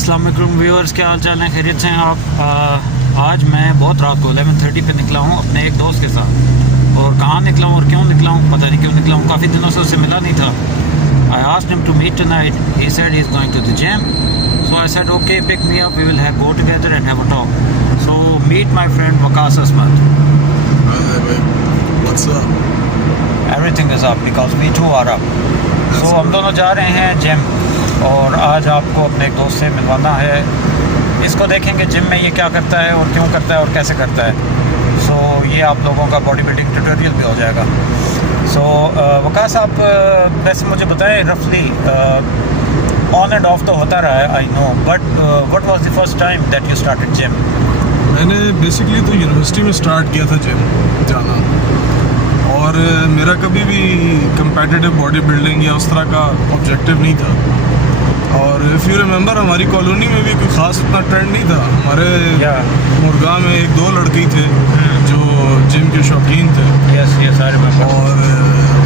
अस्सलाम वालेकुम व्यूअर्स, क्या हाल चाल है? खैरियत से हैं आप? आज मैं बहुत रात को 11:30 पे निकला हूँ अपने एक दोस्त के साथ। और कहाँ निकला हूँ और क्यों निकला हूँ पता नहीं क्यों निकला हूँ। काफ़ी दिनों से उससे मिला नहीं था। I asked him to meet tonight, he said he is going to the gym, so I said okay, pick me up, we will have go together and have a talk. So meet my friend Waqas Asmat. What's up? Everything is up because we two are up. सो हम दोनों जा रहे हैं gym और आज आपको अपने एक दोस्त से मिलवाना है। इसको देखेंगे जिम में ये क्या करता है और क्यों करता है और कैसे करता है। सो ये आप लोगों का बॉडी बिल्डिंग ट्यूटोरियल भी हो जाएगा। सो वकास, आप वैसे मुझे बताएं रफली, ऑन एंड ऑफ तो होता रहा है I know, but what was the first time that you started gym? मैंने बेसिकली तो यूनिवर्सिटी में स्टार्ट किया था जिम जाना, और मेरा कभी भी कंपेटिटिव बॉडी बिल्डिंग या उस तरह का ऑब्जेक्टिव नहीं था। और इफ़ यू रिमेंबर, हमारी कॉलोनी में भी कोई ख़ास इतना ट्रेंड नहीं था। हमारे मुर्गा में एक दो लड़के थे जो जिम के शौकीन थे। Yes yes, I remember. और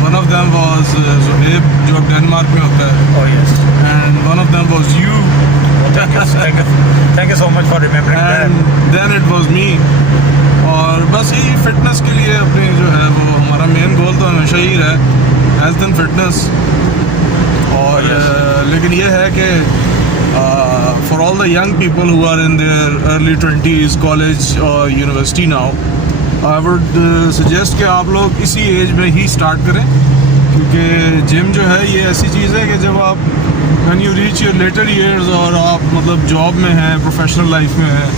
one of them was Zuhaib, जो अब डेनमार्क में होता है। Oh yes. And one of them was you. Thank you so much for remembering that. And then it was me. और बस यही फिटनेस के लिए अपनी जो है वो हमारा मेन गोल तो हमेशा ही रहा है, हेल्थ एंड फिटनेस। और लेकिन ये है कि for all the young people who are in their early 20s, college और university now, I would suggest कि आप लोग इसी एज में ही स्टार्ट करें, क्योंकि जिम जो है ये ऐसी चीज़ है कि जब आप when you reach your later years और आप मतलब जॉब में हैं, प्रोफेशनल लाइफ में हैं,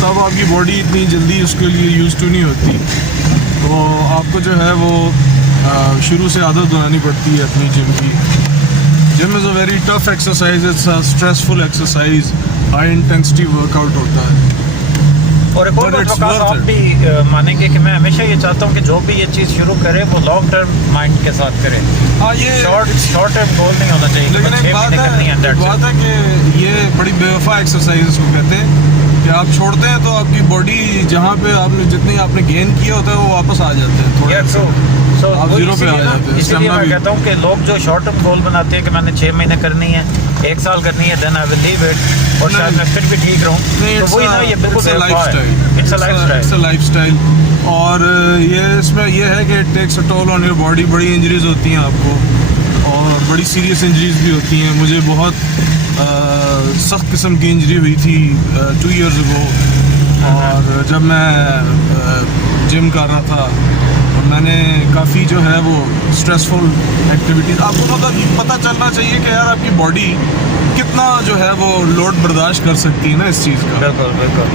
तब आपकी बॉडी इतनी जल्दी उसके लिए यूज़ टू नहीं होती। तो आपको जो है वो शुरू से आदत बनानी पड़ती है अपनी जिम की। Gym is a very tough exercise, it's a stressful exercise, high intensity workout होता है। और एक और बात वकास, आप भी मानेंगे कि मैं हमेशा ये चाहता हूँ कि जो भी ये चीज़ शुरू करे वो लॉन्ग टर्म माइंड के साथ करे। हाँ, ये शॉर्ट टर्म गोल नहीं होना चाहिए। लेकिन एक बात है कि ये बड़ी बेवफा एक्सरसाइज इसको कहते हैं कि आप छोड़ते हैं तो आपकी बॉडी जहाँ पे आपने जितनी आपने गेन किया होता है वो वापस आ जाते हैं थोड़ा। आप जीरो पे आ जाते हैं। इसलिए मैं कहता हूँ कि लोग जो शॉर्ट टर्म गोल बनाते हैं कि मैंने 6 महीने करनी है, 1 साल करनी है, then I will leave it, और शायद मैं फिर भी ठीक रहूँ, तो वही ना, ये बिल्कुल इट्स अ लाइफस्टाइल। और ये इसमें ये है कि it takes a toll on your body. बड़ी इंजरीज होती हैं आपको, और बड़ी सीरियस इंजरीज भी होती हैं। मुझे बहुत सख्त किस्म की इंजरी हुई थी 2 years ago। और जब मैं जिम कर रहा था और मैंने काफ़ी जो है वो स्ट्रेसफुल एक्टिविटीज़, आपको मतलब पता चलना चाहिए कि यार आपकी बॉडी कितना जो है वो लोड बर्दाश्त कर सकती है ना इस चीज़ का। बिल्कुल।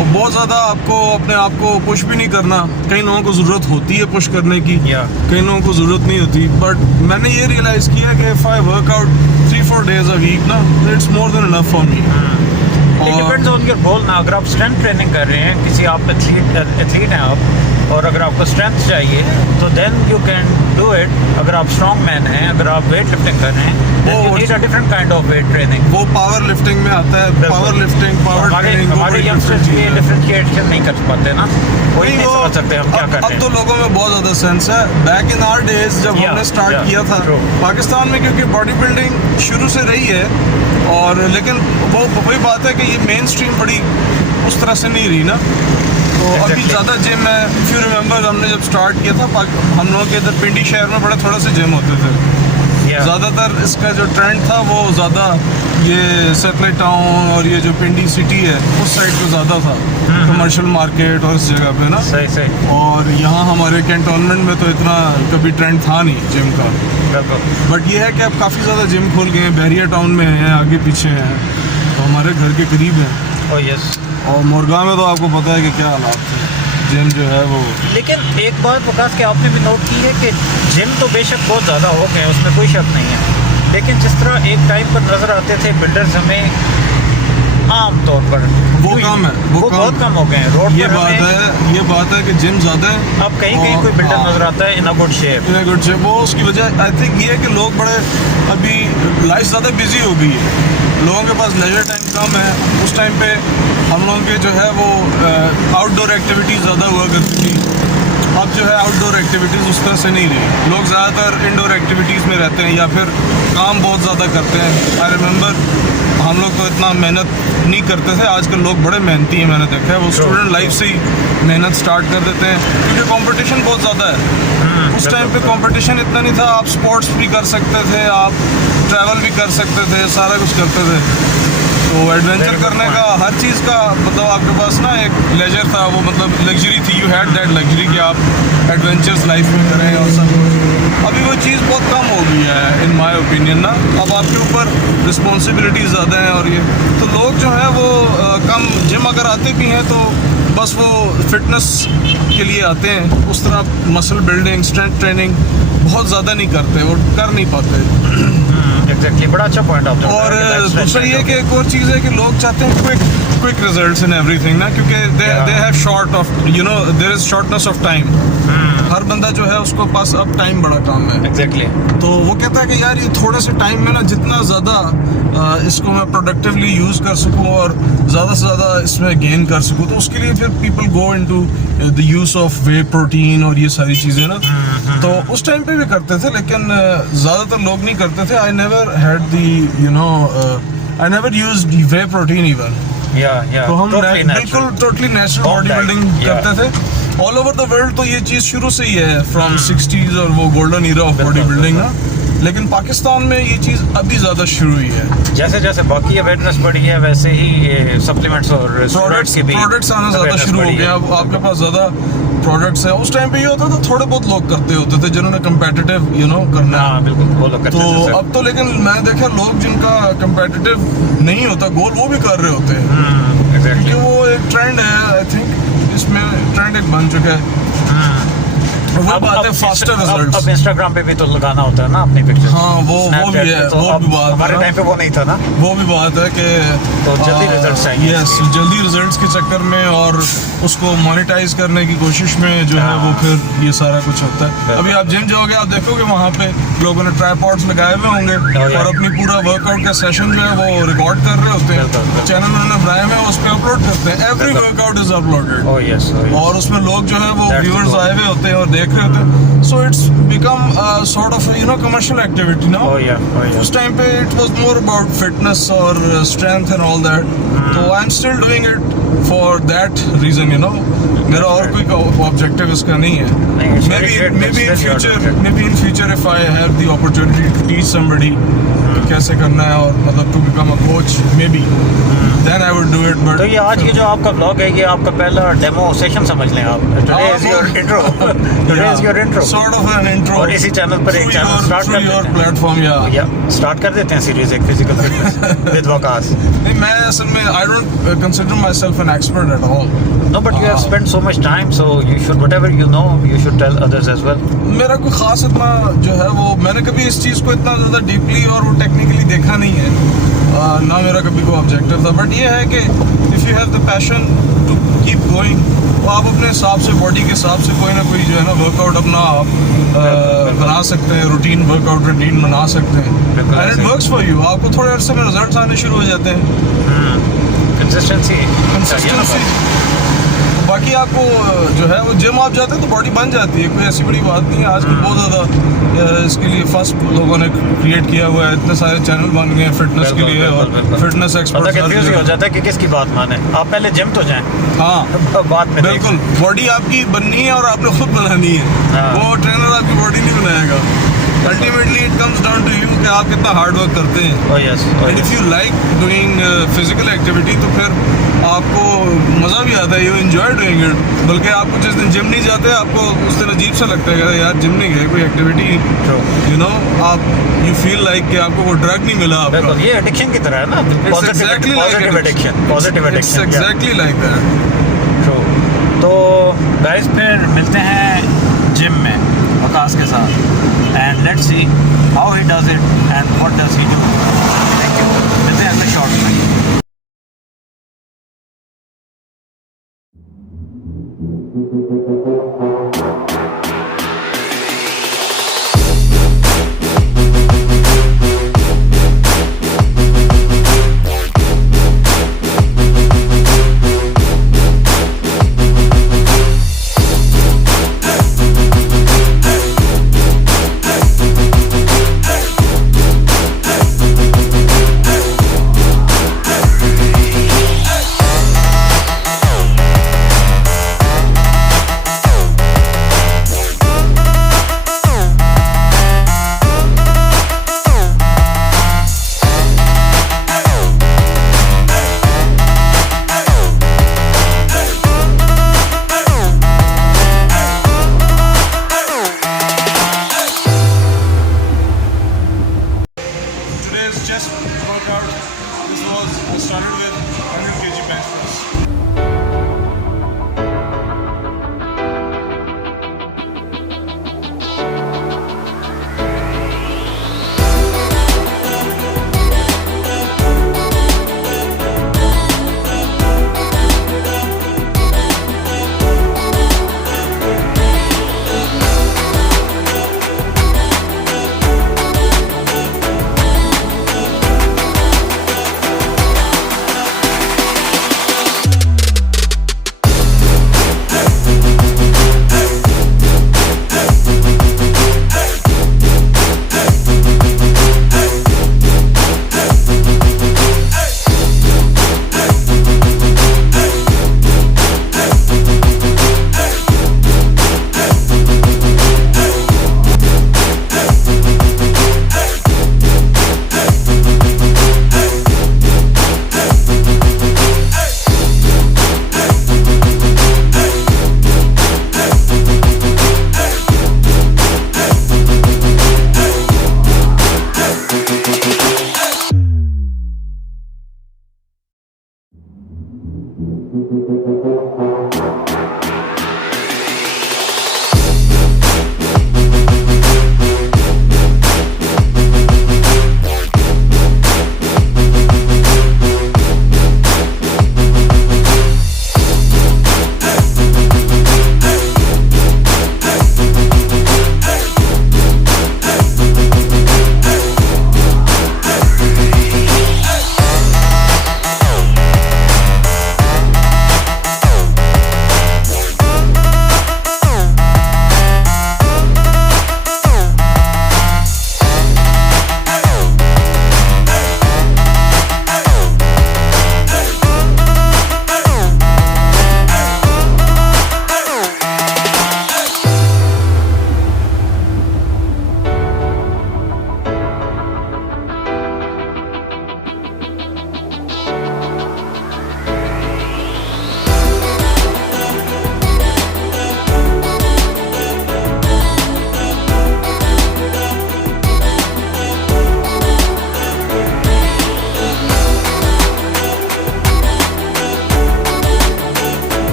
और बहुत ज़्यादा आपको अपने आप को पुश भी नहीं करना। कई लोगों को ज़रूरत होती है पुश करने की, कई लोगों को ज़रूरत नहीं होती। बट मैंने ये रियलाइज़ किया कि if I workout 3-4 days a week ना, it's more than enough for me. It depends on your goal ना। अगर आप स्ट्रेंथ ट्रेनिंग कर रहे हैं, किसी आप एथलीट हैं आप, और अगर आपको स्ट्रेंथ चाहिए तो then you can do it. अगर आप स्ट्रॉन्ग मैन हैं, अगर आप वेट लिफ्टिंग कर रहे हैं, then you need a different kind of weight training. वो पावर लिफ्टिंग में आता है, पावर लिफ्टिंग, पावर ट्रेनिंग। हमारे यंगस्टर्स ये डिफरेंशिएशन नहीं कर पाते ना, वही नहीं समझ सकते हम क्या कर रहे हैं। अब तो लोगों में बहुत ज़्यादा सेंस है। बैक इन आवर डेज जब हमने स्टार्ट किया था पाकिस्तान में, क्योंकि बॉडी बिल्डिंग शुरू से रही है, और लेकिन वो वही बात है कि ये मेन स्ट्रीम बड़ी उस तरह से नहीं रही ना। तो अभी ज़्यादा जिम है। इफ़ यू रिमेंबर, हमने जब स्टार्ट किया था हम लोगों के इधर पिंडी शहर में बड़े थोड़ा से जिम होते थे। ज़्यादातर इसका जो ट्रेंड था वो ज़्यादा ये सैटेलाइट टाउन और ये जो पिंडी सिटी है उस साइड पे ज़्यादा था, कमर्शियल मार्केट और इस जगह पे ना। सही। और यहाँ हमारे कैंटोनमेंट में तो इतना कभी ट्रेंड था नहीं जिम का। बट ये है कि अब काफ़ी ज़्यादा जिम खोल गए हैं। बहरिया टाउन में हैं, आगे पीछे हैं, तो हमारे घर के करीब हैं। Oh yes. और मुर्गा में तो आपको पता है कि क्या हालात थे, जिम जो है वो। लेकिन एक बात वकास के आपने भी नोट की है कि जिम तो बेशक बहुत ज़्यादा हो गए हैं, उसमें कोई शक नहीं है, लेकिन जिस तरह एक टाइम पर नज़र आते थे बिल्डर्स हमें आम तौर पर, वो कम है, वो बहुत कम हो गए हैं रोड ये पर। ये बात है कि जिम ज़्यादा है। अब कहीं कोई बिल्डर नज़र आता है इन अ गुड शेप। वो उसकी वजह आई थिंक ये है कि लोग बड़े अभी लाइफ ज़्यादा बिजी हो गई है, लोगों के पास लेजर टाइम कम है। उस टाइम पे हम लोगों के जो है वो आउटडोर एक्टिविटीज़ ज़्यादा हुआ करती थी। अब जो है आउटडोर एक्टिविटीज़ उस तरह से नहीं रही। लोग ज़्यादातर इंडोर एक्टिविटीज़ में रहते हैं या फिर काम बहुत ज़्यादा करते हैं। आई रिमेंबर हम लोग तो इतना मेहनत नहीं करते थे, आजकल लोग बड़े मेहनती हैं, मैंने देखा है। वो स्टूडेंट लाइफ से ही मेहनत स्टार्ट कर देते हैं क्योंकि कंपटीशन बहुत ज़्यादा है। उस टाइम पे कंपटीशन इतना नहीं था, आप स्पोर्ट्स भी कर सकते थे, आप ट्रैवल भी कर सकते थे, सारा कुछ करते थे। तो एडवेंचर करने का हर चीज़ का मतलब आपके पास ना एक लेजर था, वो मतलब लग्जरी थी। यू हैड दैट लग्जरी कि आप एडवेंचर्स लाइफ में करें और सब कुछ। अभी वो चीज़ बहुत कम हो गई है इन माय ओपिनियन ना। अब आपके ऊपर रिस्पॉन्सिबिलिटीज़ ज़्यादा हैं और ये तो लोग जो है वो कम जिम अगर आते भी हैं तो बस वो फिटनेस के लिए आते हैं। उस तरह मसल बिल्डिंग, स्ट्रेंथ ट्रेनिंग बहुत ज़्यादा नहीं करते, वो कर नहीं पाते। एग्जैक्टली, बड़ा अच्छा पॉइंट आपने और बताया। दूसरा ये कि एक और चीज़ है कि लोग चाहते हैं क्विक रिजल्ट्स इन एवरीथिंग ना, क्योंकि they have short of there is shortness of time. हर बंदा जो है उसको पास अब टाइम बड़ा कम है। एग्जैक्टली। तो वो कहता है कि यार ये थोड़े से टाइम में ना जितना ज़्यादा इसको मैं प्रोडक्टिवली यूज़ कर सकूं और ज़्यादा से ज़्यादा इसमें गेन कर सकूं, तो उसके लिए फिर people go into the use of way protein और ये सारी चीज़ें ना। तो उस टाइम पे भी करते थे, लेकिन ज़्यादातर लोग नहीं करते थे। I never had I never used way protein even. तो हम बिल्कुल टोटली नेचुरल बॉडी बिल्डिंग करते थे। ऑल ओवर द वर्ल्ड तो ये चीज़ शुरू से ही है, फ्रॉम 60s और वो golden era of body building ना। लेकिन पाकिस्तान में ये चीज़ अभी ज़्यादा शुरू हुई है। जैसे जैसे बाकी अवेयरनेस बढ़ी है वैसे ही ये सप्लीमेंट्स और प्रोडक्ट्स आना ज़्यादा शुरू हो गया। अब आपके पास ज़्यादा प्रोडक्ट्स हैं। उस टाइम पे ये होता था थोड़े बहुत लोग करते होते थे जिन्होंने कम्पेटिटिव करना है। बिल्कुल वो लोग करते थे। तो अब तो लेकिन मैंने देखा लोग जिनका कम्पेटिटिव नहीं होता गोल, वो भी कर रहे होते हैं क्योंकि वो एक ट्रेंड है। आई थिंक इसमें ट्रेंड एक बन चुका है। वो बात है फास्टर रिजल्ट्स। अब इंस्टाग्राम पे भी तो लगाना होता है ना अपनी पिक्चर। हाँ वो भी है, तो वो भी बात हमारे है। टाइम पे वो नहीं था ना। वो भी बात है कि तो जल्दी रिजल्ट्स आएंगे। यस, जल्दी रिजल्ट्स के चक्कर में और उसको मोनेटाइज करने की कोशिश में जो है वो फिर ये सारा कुछ होता है। अभी आप जिम जाओगे, आप देखोगे वहाँ पे लोगों ने ट्राइपॉड्स लगाए हुए होंगे और अपनी पूरा वर्कआउट का सेशन जो है वो रिकॉर्ड कर रहे होते हैं। चैनल उन्होंने बनाए हुए हैं, उस पर अपलोड करते हैं। एवरी वर्कआउट इज अपलोडेड और उसमें लोग जो है वो व्यूअर्स आए हुए होते हैं और देख रहे होते हैं। So it's become sort of commercial activity now. उस टाइम पे it was more about fitness और strength and all that. So I'm still doing it for that reason, मेरा और कोई objective इसका नहीं है। Maybe in future if I have the opportunity to teach somebody कैसे करना है और मतलब to become a coach, maybe then I would do it. But तो ये आज की जो आपका ब्लॉग है, ये आपका पहला डेमो सेशन समझ लें आप। Today is your intro. Today is your intro. Sort of an intro. और इसी चैनल पर एक चैनल स्टार्ट कर your platform, स्टार्ट कर देते हैं सीरीज एक फिजिकल फिटनेस विद वकास। नहीं, मैं असल में I don't consider myself an expert at all. No, but you have spent so much time, so you should whatever you know, you should tell others as well. मेरा कोई खास इतना जो है वो मैंने कभी इस चीज़ को इतना ज़्यादा डीपली और वो टेक्निकली देखा नहीं है। ना मेरा कभी कोई ऑब्जेक्टिव था, बट ये है कि if you have the passion to keep going, तो आप अपने हिसाब से बॉडी के हिसाब से कोई ना कोई जो है ना वर्कआउट अपना आप बना सकते हैं, रूटीन वर्कआउट रूटीन बना सकते हैं and it works for you. आपको थोड़े अरसे में रिजल्ट्स आने शुरू हो जाते हैं। कंसिस्टेंसी। बाकी आपको जो है वो जिम आप जाते हैं तो बॉडी बन जाती है, कोई ऐसी बड़ी बात नहीं है। आजकल बहुत ज़्यादा इसके लिए फर्स्ट लोगों ने क्रिएट किया हुआ है, इतने सारे चैनल बन गए हैं फिटनेस के लिए और फिटनेस एक्सपर्ट कंफ्यूज हो जाता है कि किसकी बात माने। आप पहले जिम तो जाएं। हाँ बात में बिल्कुल, बॉडी आपकी बननी है और आपने खुद बनानी है। वो ट्रेनर आपकी बॉडी नहीं बनाएगा। Ultimately it comes down to you कि आप कितना हार्ड वर्क करते हैं। And if you like doing physical activity तो फिर आपको मज़ा भी आता है, यू एंजॉय डूइंग इट। बल्कि आपको जिस दिन जिम नहीं जाते आपको उस दिन अजीब सा लगता है कि यार जिम नहीं गए, कोई एक्टिविटी आप यू फील लाइक कि आपको कोई ड्रग नहीं मिला आपका। ये एडिक्शन की तरह है ना, positive addiction. Exactly like that. तो गाइस फिर मिलते हैं जिम में वकास के साथ and let's see how he does it and what does he do. Thank you. मिलते हैं अगले शॉर्ट में। chest workout. This was I started with 100 kg bench press.